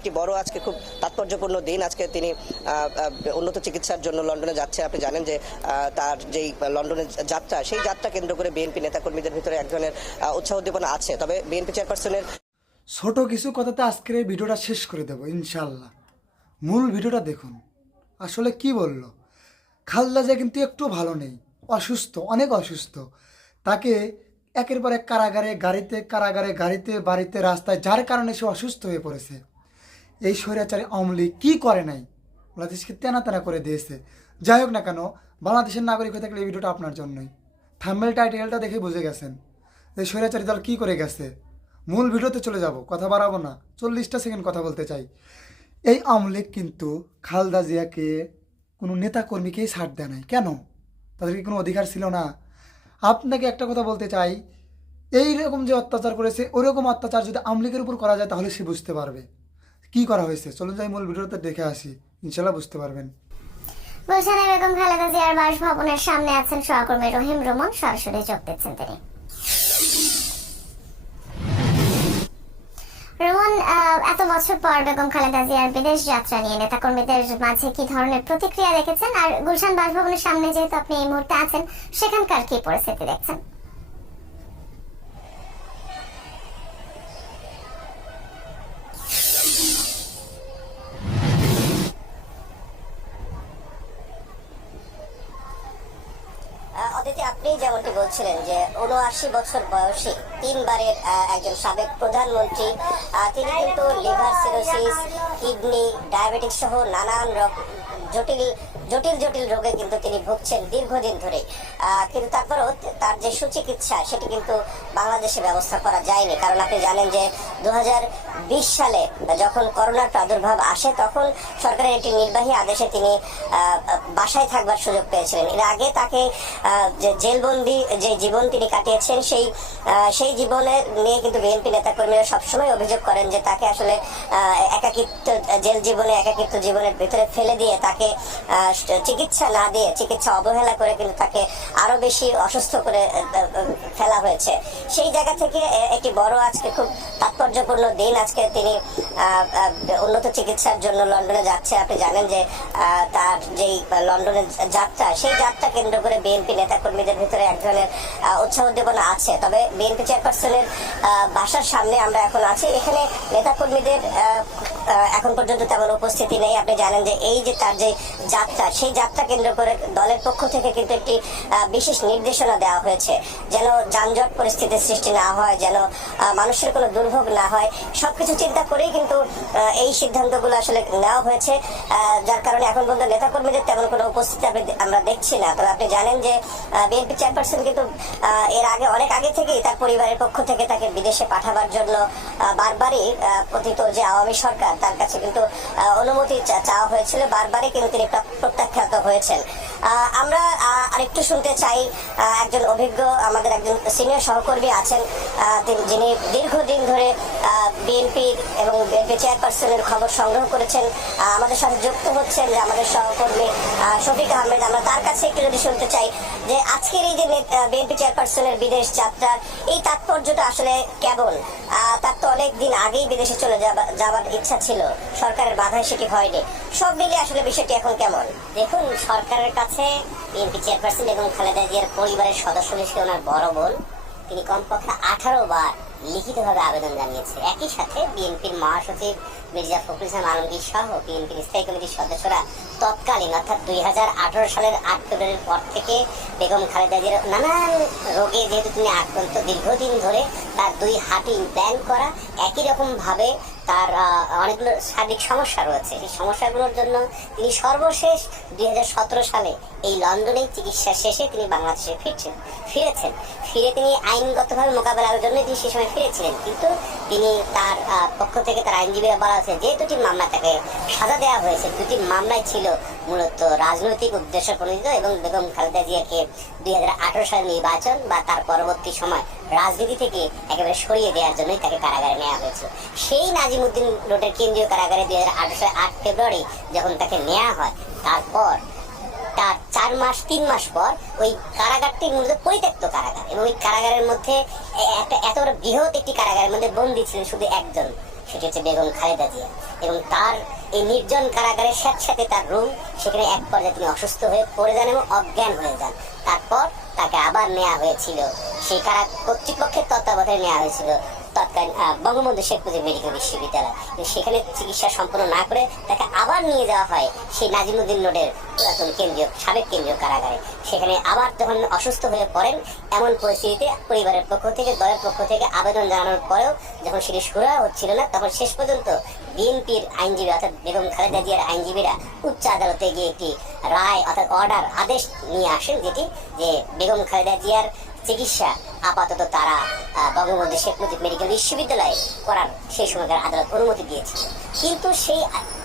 একটি বড় আজকে খুব তাৎপর্যপূর্ণ দিন। আজকে তিনি উন্নত চিকিৎসার জন্য লন্ডনে যাচ্ছে। আপনি জানেন যে তার যেই লন্ডনের যাত্রা, সেই যাত্রা কেন্দ্র করে বিএনপি নেতাকর্মীদের ভিতরে এক ধরনের উৎসাহ উদ্দীপনা আছে। তবে বিএনপি চেয়ারপারসনের ছোট কিছু কথাতে আজকের এই ভিডিওটা শেষ করে দেবো ইনশাল্লাহ। মূল ভিডিওটা দেখুন। আসলে কি বলল, খালেদা জিয়া কিন্তু একটু ভালো নেই, অসুস্থ, অনেক অসুস্থ। তাকে একের পর এক কারাগারে গাড়িতে বাড়িতে রাস্তায়, যার কারণে সে অসুস্থ হয়ে পড়েছে। এই স্বৈরাচারী আওয়ামী লীগ কী করে নাই, বাংলাদেশকে তেনা তেনা করে দিয়েছে। যাই হোক না কেন, বাংলাদেশের নাগরিক হয়ে থাকলে এই ভিডিওটা আপনার জন্যই। থাম্বনেল টাইটেলটা দেখে বুঝে গেছেন যে স্বৈরাচারী দল কী করে গেছে। মূল ভিডিওতে চলে যাব, কথা বাড়াবো না, 40টা সেকেন্ড কথা বলতে চাই। এই আওয়ামী লীগ কিন্তু খালেদা জিয়াকে কোনো নেতাকর্মীকেই ছাড় দেয় নাই। কেন? তাদের কি কোনো অধিকার ছিল না? আপনাকে একটা কথা বলতে চাই, এই রকম যে অত্যাচার করেছে, ওইরকম অত্যাচার যদি আওয়ামী লীগের উপর করা যায় তাহলে সে বুঝতে পারবে কি করা হয়েছে। চলুন যাই মূল ভিডিওতে দেখে আসি, ইনশাল্লাহ বুঝতে পারবেন। গুলশানে বেগম খালেদা জিয়ার বাসভবনের সামনে আছেন সহকর্মী রহিম রুমন, সরাসরি যোগ দিচ্ছেন তিনি। রুমন, এত বছর পর বেগম খালেদা জিয়ার বিদেশ যাত্রা নিয়ে নেতাকর্মীদের মাঝে কি ধরনের প্রতিক্রিয়া দেখেছেন, আর গুলশান বাসভবনের সামনে যেহেতু আপনি এই মুহূর্তে আছেন, সেখানকার কি পরিস্থিতি দেখছেন? অদিতি, আপনি যেমনটি বলছিলেন যে ৭৯ বছর বয়সী ৩বারের একজন সাবেক প্রধানমন্ত্রী, তিনি কিন্তু লিভার সিরোসিস, কিডনি, ডায়াবেটিস সহ নানান জটিল জটিল জটিল রোগে কিন্তু তিনি ভুগছেন দীর্ঘদিন ধরে। কিন্তু তারপরেও তার যে সুচিকিৎসা, সেটি কিন্তু বাংলাদেশে ব্যবস্থা করা যায়নি। কারণ আপনি জানেন যে ২০২০ সালে যখন করোনার প্রাদুর্ভাব আসে, তখন সরকারের একটি নির্বাহী আদেশে তিনি বাসায় থাকবার সুযোগ পেয়েছিলেন। এর আগে তাকে যে জেলবন্দি যে জীবন তিনি কাটিয়েছেন, সেই জীবনের নিয়ে কিন্তু বিএনপি নেতাকর্মীরা সবসময় অভিযোগ করেন যে তাকে আসলে একাকিত্ব জীবনের ভিতরে ফেলে দিয়ে তাকে চিকিৎসা না দিয়ে, চিকিৎসা অবহেলা করে কিন্তু তাকে আরো বেশি অসুস্থ করে ফেলা হয়েছে। সেই জায়গা থেকে একটি বড় আজকে খুব তাৎপর্যপূর্ণ দিন। আজকে তিনি উন্নত চিকিৎসার জন্য লন্ডনে যাচ্ছে। আপনি জানেন যে তার যেই লন্ডনের যাত্রা, সেই যাত্রা কেন্দ্র করে বিএনপি নেতাকর্মীদের ভিতরে এক ধরনের উৎসাহ উদ্দীপনা আছে। তবে বিএনপি চেয়ারপারসনের বাসার সামনে আমরা এখন আছি। এখানে নেতাকর্মীদের এখন পর্যন্ত তেমন উপস্থিতি নেই। আপনি জানেন যে এই যে তার যে যাত্রা, সেই যাত্রা কেন্দ্র করে দলের পক্ষ থেকে কিন্তু একটি বিশেষ নির্দেশনা দেওয়া হয়েছে, যেন যানজট পরিস্থিতির সৃষ্টি না হয়, যেন মানুষের কোনো দুর্ভোগ না হয়। সবকিছু চিন্তা করেই কিন্তু এই সিদ্ধান্তগুলো আসলে নেওয়া হয়েছে, যার কারণে এখন পর্যন্ত নেতাকর্মীদের তেমন কোনো উপস্থিতি আমরা দেখছি না। তবে আপনি জানেন যে বিএনপি চেয়ারপারসন কিন্তু এর আগে, অনেক আগে থেকেই তার পরিবারের পক্ষ থেকে তাকে বিদেশে পাঠাবার জন্য বারবারই পতিত যে আওয়ামী সরকার, তার কাছে কিন্তু অনুমতি চাওয়া হয়েছিল। বারবারই কিন্তু তিনি প্রত্যাখ্যাত হয়েছেন। আমরা আরেকটু শুনতে চাই, একজন অভিজ্ঞ আমাদের একজন সিনিয়র সহকর্মী আছেন, যিনি দীর্ঘদিন ধরে বিএনপি এবং বিএনপি চেয়ারপারসনের খবর সংগ্রহ করেছেন, আমাদের সাথে যুক্ত হচ্ছেন যে আমাদের সহকর্মী শফিক আহমেদ। আমরা তার কাছে একটু যদি শুনতে চাই যে আজকের এই যে বিএনপি চেয়ারপারসনের বিদেশ যাত্রার এই তাৎপর্যটা আসলে কেমন। তার তো অনেক দিন আগেই বিদেশে চলে যাবার ইচ্ছা ছিল, সরকারের বাধায় সেটি হয়নি। সব মিলিয়ে আসলে বিষয়টি এখন কেমন? দেখুন, সরকারের কাছে বিএনপি চেয়ারপারসন এবং খালেদা জিয়ার পরিবারের সদস্য হিসেবে ওনার বড় বোন, তিনি কমপক্ষে ১৮ বার লিখিতভাবে আবেদন জানিয়েছে। একই সাথে বিএনপির মহাসচিব মির্জা ফখরুল ইসলাম আলমগীর সহ বিএনপির স্থায়ী কমিটির সদস্যরা তৎকালীন, অর্থাৎ ২০১৮ সালের ৮ ফেব্রুয়ারির পর থেকে বেগম খালেদা জিয়ার নানান রোগে যেহেতু তিনি আক্রান্ত, দীর্ঘদিন ধরে তার 2 হাঁটু ইমপ্ল্যান্ট করা, একই রকমভাবে তার অনেকগুলো শারীরিক সমস্যা রয়েছে। এই সমস্যাগুলোর জন্য তিনি সর্বশেষ ২০১৭ সালে এই লন্ডনে চিকিৎসা শেষে তিনি বাংলাদেশে ফিরে তিনি আইনগতভাবে মোকাবেলার জন্য তিনি সে সময় ফিরেছিলেন। কিন্তু তিনি তার পক্ষ থেকে তার আইনজীবীরা বলা হয়েছে যে 2টি মামলা তাকে সাজা দেওয়া হয়েছে, 2টি মামলায় ছিল মূলত রাজনৈতিক উদ্দেশ্য প্রণোদিত এবং বেগম খালেদা জিয়াকে ২০১৮ সালের নির্বাচন বা তার পরবর্তী সময় রাজনীতি থেকে একেবারে সরিয়ে দেওয়ার জন্যই তাকে কারাগারে নেওয়া হয়েছিল। সেই নাজিমুদ্দিন রোডের কেন্দ্রীয় কারাগারে ২০১৮ সালের ৮ ফেব্রুয়ারি যখন তাকে নেওয়া হয়, তারপর তার 3 মাস পর ওই কারাগারটি মূলত পরিত্যক্ত কারাগার, এবং ওই কারাগারের মধ্যে একটা এত বড় বৃহৎ একটি কারাগারের মধ্যে বন্দী ছিলেন শুধু একজন, সেটি হচ্ছে বেগম খালেদা জিয়া। এবং তার এই নির্জন কারাগারের সাথে তার রুম, সেখানে এক পর্যায়ে তিনি অসুস্থ হয়ে পড়ে যান এবং অজ্ঞান হয়ে যান। তারপর তাকে আবার নেওয়া হয়েছিল, সেই কারা কর্তৃপক্ষের তত্ত্বাবধানে নেওয়া হয়েছিল তৎকালীন বঙ্গবন্ধু শেখ মুজিব মেডিকেল বিশ্ববিদ্যালয়। সেখানে চিকিৎসা সম্পন্ন না করে তাকে আবার নিয়ে যাওয়া হয় সেই নাজিমুদ্দিন রোডের পুরাতন সাবেক কেন্দ্রীয় কারাগারে। সেখানে আবার যখন অসুস্থ হয়ে পড়েন, এমন পরিস্থিতিতে পরিবারের পক্ষ থেকে, দলের পক্ষ থেকে আবেদন জানানোর পরেও যখন সেটি সুরা হচ্ছিল না, তখন শেষ পর্যন্ত বিএনপির আইনজীবী অর্থাৎ বেগম খালেদা জিয়ার আইনজীবীরা উচ্চ আদালতে গিয়ে একটি রায় অর্থাৎ আদেশ নিয়ে আসেন, যেটি যে বেগম খালেদা জিয়ার চিকিৎসা আপাতত তারা বঙ্গবন্ধু শেখ মুজিব মেডিকেল বিশ্ববিদ্যালয়ে করার সেই সময়কার আদালত অনুমতি দিয়েছিল। কিন্তু সেই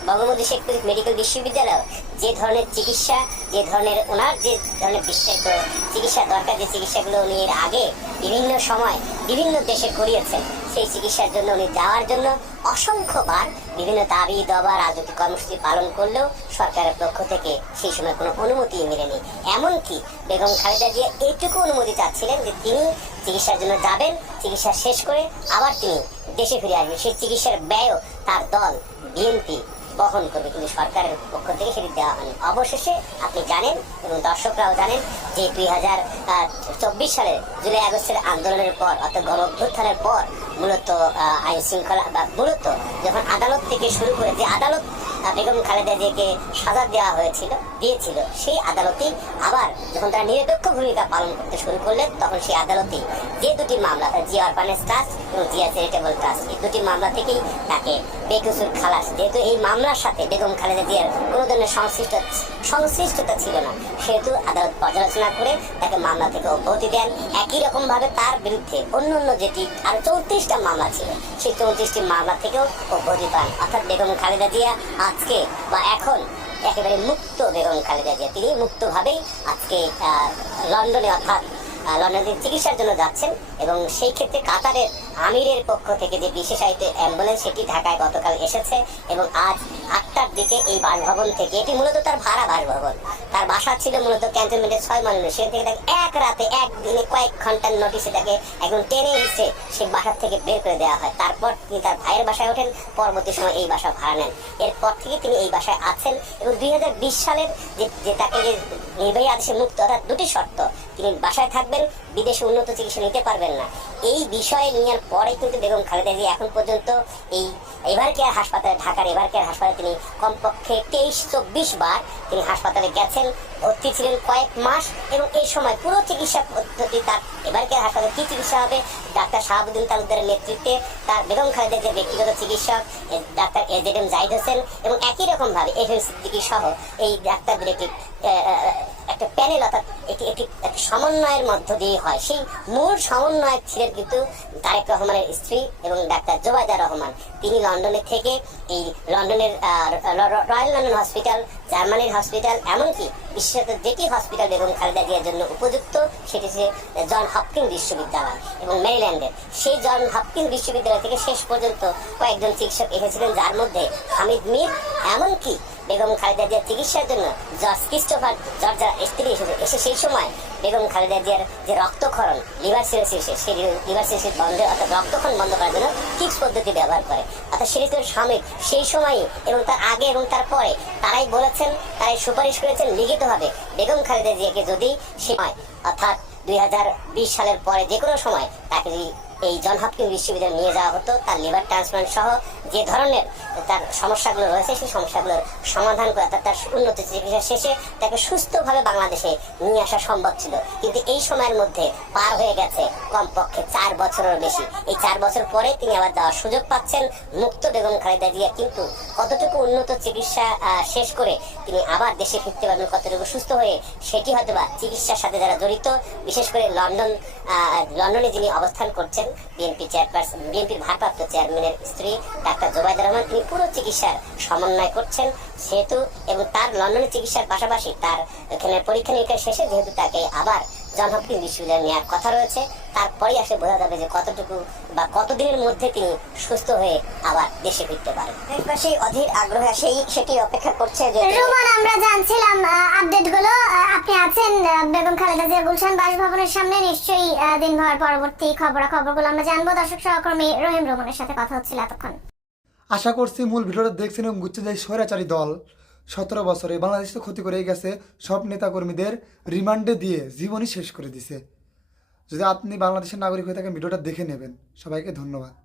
বঙ্গবন্ধু শেখ মুজিব মেডিকেল বিশ্ববিদ্যালয় যে ধরনের চিকিৎসা, যে ধরনের ওনার যে ধরনের বিস্তারিত চিকিৎসা দরকার, যে চিকিৎসাগুলো উনি এর আগে বিভিন্ন সময় বিভিন্ন দেশে করিয়েছেন, সেই চিকিৎসার জন্য উনি যাওয়ার জন্য অসংখ্যবার বিভিন্ন দাবি দাবা রাজনৈতিক কর্মসূচি পালন করলেও সরকারের পক্ষ থেকে সেই সময় কোনো অনুমতি মেলেনি। এমনকি বেগম খালেদা জিয়া এইটুকু অনুমতি চাচ্ছিলেন যে তিনি চিকিৎসার জন্য যাবেন, চিকিৎসা শেষ করে আবার তিনি দেশে ফিরে আসবেন, সেই চিকিৎসার ব্যয়ও তার দল বিএনপি বহন করবে, কিন্তু সরকারের পক্ষ থেকে সেটি দেওয়া হয়নি। অবশেষে আপনি জানেন এবং দর্শকরাও জানেন যে 2024 সালের জুলাই আগস্টের আন্দোলনের পর অর্থাৎ গণ অভ্যুত্থানের পর মূলত আইন শৃঙ্খলা বা মূলত যখন আদালত থেকে শুরু করে যে আদালত বেগম খালেদা জিয়াকে সাজা দেওয়া দিয়েছিল, সেই আদালতেই আবার যখন তারা নিরপেক্ষ ভূমিকা পালন করতে শুরু করলেন, তখন সেই আদালতেই যে দুটি মামলা, জিয়া অরফানেজ ট্রাস্ট এবং জিয়া চ্যারিটেবল ট্রাস্ট, এই দুটি মামলা থেকেই তাকে বেকসুর খালাস, যেহেতু এই মামলার সাথে বেগম খালেদা জিয়ার কোনো ধরনের সংশ্লিষ্টতা ছিল না, সেহেতু আদালত পর্যালোচনা করে তাকে মামলা থেকে অব্যাহতি দেন। একই রকম ভাবে তার বিরুদ্ধে অন্যান্য যেটি আর 34টা মামলা ছিল, সেই 34টি মামলা থেকেও অব্যাহতি পান। অর্থাৎ বেগম খালেদা জিয়া আজকে বা এখন একেবারে মুক্ত বেগম খালেদা জিয়া, তিনি মুক্তভাবেই আজকে লন্ডনে অর্থাৎ লন্ডনে চিকিৎসার জন্য যাচ্ছেন। এবং সেই ক্ষেত্রে কাতারের আমিরের পক্ষ থেকে যে বিশেষায়িত অ্যাম্বুলেন্স, সেটি ঢাকায় গতকাল এসেছে এবং আজ 8টার দিকে এই বাসভবন থেকে, এটি মূলত তার ভাড়া বাসভবন, তার বাসা ছিল মূলত ক্যান্টনমেন্টের 6 মাইল, সেখান থেকে তাকে এক রাতে একদিনে কয়েক ঘন্টার নোটিশে তাকে একদম টেনে এসে সেই বাসার থেকে বের করে দেওয়া হয়। তারপর তিনি তার ভাইয়ের বাসায় ওঠেন, পরবর্তী সময় এই বাসা ভাড়া নেন। এরপর থেকে তিনি এই বাসায় আছেন এবং 2020 সালের যে তাকে যে নির্বাহী আদেশে মুক্ত, অর্থাৎ দুটি শর্ত, তিনি বাসায় থাকবেন, বিদেশে উন্নত চিকিৎসা নিতে পারবেন না, এই বিষয়ে নেওয়ার পরে কিন্তু বেগম খালেদা জিয়া এখন পর্যন্ত এই এভার কেয়ার হাসপাতালে, ঢাকার এভার কেয়ার হাসপাতালে তিনি কমপক্ষে 23-24 বার তিনি হাসপাতালে গেছেন, ভর্তি ছিলেন কয়েক মাস। এবং এই সময় পুরো চিকিৎসা পদ্ধতি তার এভার কেয়ার হাসপাতালে কি চিকিৎসা হবে, ডাক্তার শাহাবুদ্দিন তালুকদারের নেতৃত্বে তার বেগম খালেদা জিয়ার ব্যক্তিগত চিকিৎসক ডাক্তার AZM জাহিদ হোসেন এবং একই রকম ভাবে FM সিদ্দিকী সহ এই ডাক্তারদের একটা প্যানেল, অর্থাৎ একটি সমন্বয়ের মধ্য দিয়ে হয়। সেই মূল সমন্বয়ক ছিলেন কিন্তু তারেক রহমানের স্ত্রী এবং ডাক্তার জোবাইদা রহমান। তিনি লন্ডনে থেকে এই লন্ডনের রয়্যাল লন্ডন হসপিটাল, জার্মানির হসপিটাল, এমনকি বিশেষত যেটি হসপিটাল বেগম খালেদা জিয়ার জন্য উপযুক্ত, সেটি হচ্ছে জন হপকিন্স বিশ্ববিদ্যালয় এবং মেরিল্যান্ডের সেই জন হপকিন্স বিশ্ববিদ্যালয় থেকে শেষ পর্যন্ত কয়েকজন চিকিৎসক এসেছিলেন, যার মধ্যে হামিদ মির, এমনকি বেগম খালেদা জিয়ার চিকিৎসার জন্য জর্জ ক্রিস্টোফার যারা এসে সেই সময় বেগম খালেদা জিয়ার যে রক্তক্ষরণ, লিভার সিরোসিস, সেই লিভার সিরোসিস বন্ধ অর্থাৎ রক্তক্ষরণ বন্ধ করার জন্য টিপস পদ্ধতি ব্যবহার করে। অর্থাৎ সেটি তো সাময়িক, সেই সময়ই এবং তার আগে এবং তার পরে তারাই বলেছেন, তারাই সুপারিশ করেছেন লিখিতভাবে বেগম খালেদা জিয়াকে যদি সময় অর্থাৎ 2020 সালের পরে যে কোনো সময় তাকে যদি এই জন হপকিন্স বিশ্ববিদ্যালয়ে নিয়ে যাওয়া হতো, তার লিভার ট্রান্সপ্লান্ট সহ যে ধরনের তার সমস্যাগুলো রয়েছে সেই সমস্যাগুলোর সমাধান করে তার উন্নত চিকিৎসা শেষে তাকে সুস্থভাবে বাংলাদেশে নিয়ে আসা সম্ভব ছিল। কিন্তু এই সময়ের মধ্যে পার হয়ে গেছে কমপক্ষে 4 বছরের বেশি। এই 4 বছর পরে তিনি আবার যাওয়ার সুযোগ পাচ্ছেন মুক্ত বেগম খালেদা জিয়া, কিন্তু কতটুকু উন্নত চিকিৎসা শেষ করে তিনি আবার দেশে ফিরতে পারবেন, কতটুকু সুস্থ হয়ে, সেটি হয়তো বা চিকিৎসার সাথে যারা জড়িত, বিশেষ করে লন্ডনে যিনি অবস্থান করছেন বিএনপির ভারপ্রাপ্ত চেয়ারম্যানের স্ত্রী ডাক্তার জোবাইদা রহমান, তিনি পুরো চিকিৎসার সমন্বয় করছেন সেহেতু, এবং তার লন্ডনের চিকিৎসার পাশাপাশি তার এখানে পরীক্ষা নিরীক্ষা শেষে যেহেতু তাকে আবার জন হপকিন্স বিশ্ববিদ্যালয়ে নেওয়ার কথা রয়েছে, তারপরেই আসলে বোঝা যাবে যে কতটুকু বা কতদিনের মধ্যে তিনি সুস্থ হয়ে আবার দেশে ফিরতে পারেন। দেশবাসী অধীর আগ্রহে সেটি অপেক্ষা করছে যে রোমান, আমরা জানছিলাম আপডেট গুলো। আপনি আছেন বেগম খালেদা জিয়া গুলশান বাসভবনের সামনে, নিশ্চয়ই দিনভর পরবর্তী খবরাখবরগুলো আমরা জানবো। দর্শক সহকর্মী রহিম রোমানের সাথে কথা হচ্ছিল এতক্ষণ। আশা করছি মূল ভিডিওটা দেখছেন এবং বুঝছেন যে এই স্বৈরাচারী দল 17 বছরে বাংলাদেশে ক্ষতি করেই গেছে, সব নেতাকর্মীদের রিমান্ডে দিয়ে জীবনই শেষ করে দিছে। যদি আপনি বাংলাদেশের নাগরিক হয়ে থাকেন ভিডিওটা দেখে নেবেন। সবাইকে ধন্যবাদ।